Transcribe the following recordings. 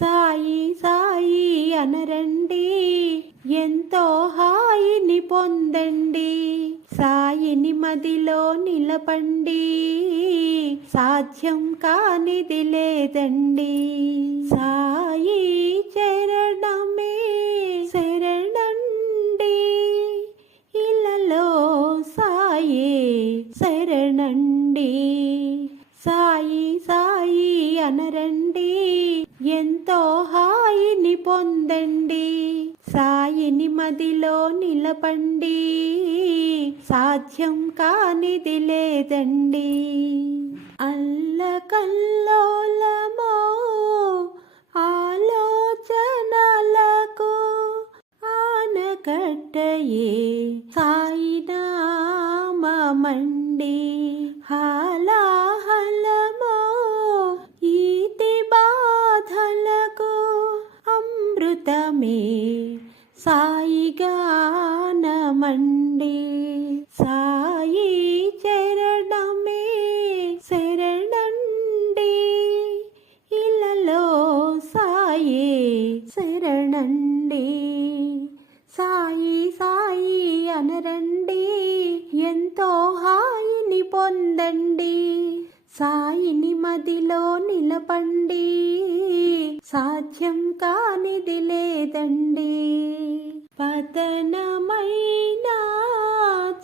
సాయి సాయి అనరండి. ఎంతో హాయిని పొందండి. సాయిని మదిలో నిలపండి. సాధ్యం కానిది లేదండి. సాయి చరణమే శరణండి. ఇలలో సాయే శరణండి. సాయి సాయి అనరండి. పొందండి సాయిని మదిలో నిలపండి. సాధ్యం కానిది లేదండి. అల్లకల్లోలమో ఆలోచనలకు ఆనకట్టయే సాయినామండి అమృతమే సాయిగానమండి సాయి చరణమే శరణండి. ఇలలో సాయి శరణండి. సాయి సాయి అనరండి. ఎంతో హాయిని పొందండి. సాయిని మదిలో నిలపండి. సాధ్యం లేదండి. పతనమైన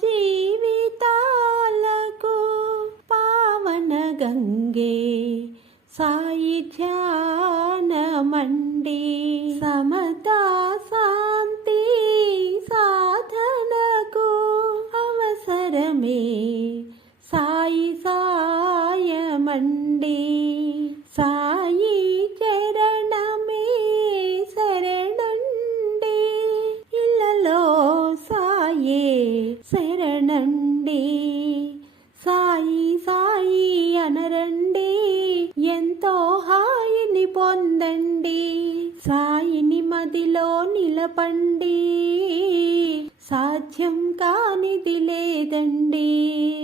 జీవితాలకు పావన గంగే సాయి ధ్యానమండి. సమతా శాంతి సాధనకు అవసరమే సాయి సాయమండి. సా శరణండి. సాయి సాయి అనరండి. ఎంతో హాయిని పొందండి. సాయిని మదిలో నిలపండి. సాధ్యం కానిది లేదండి.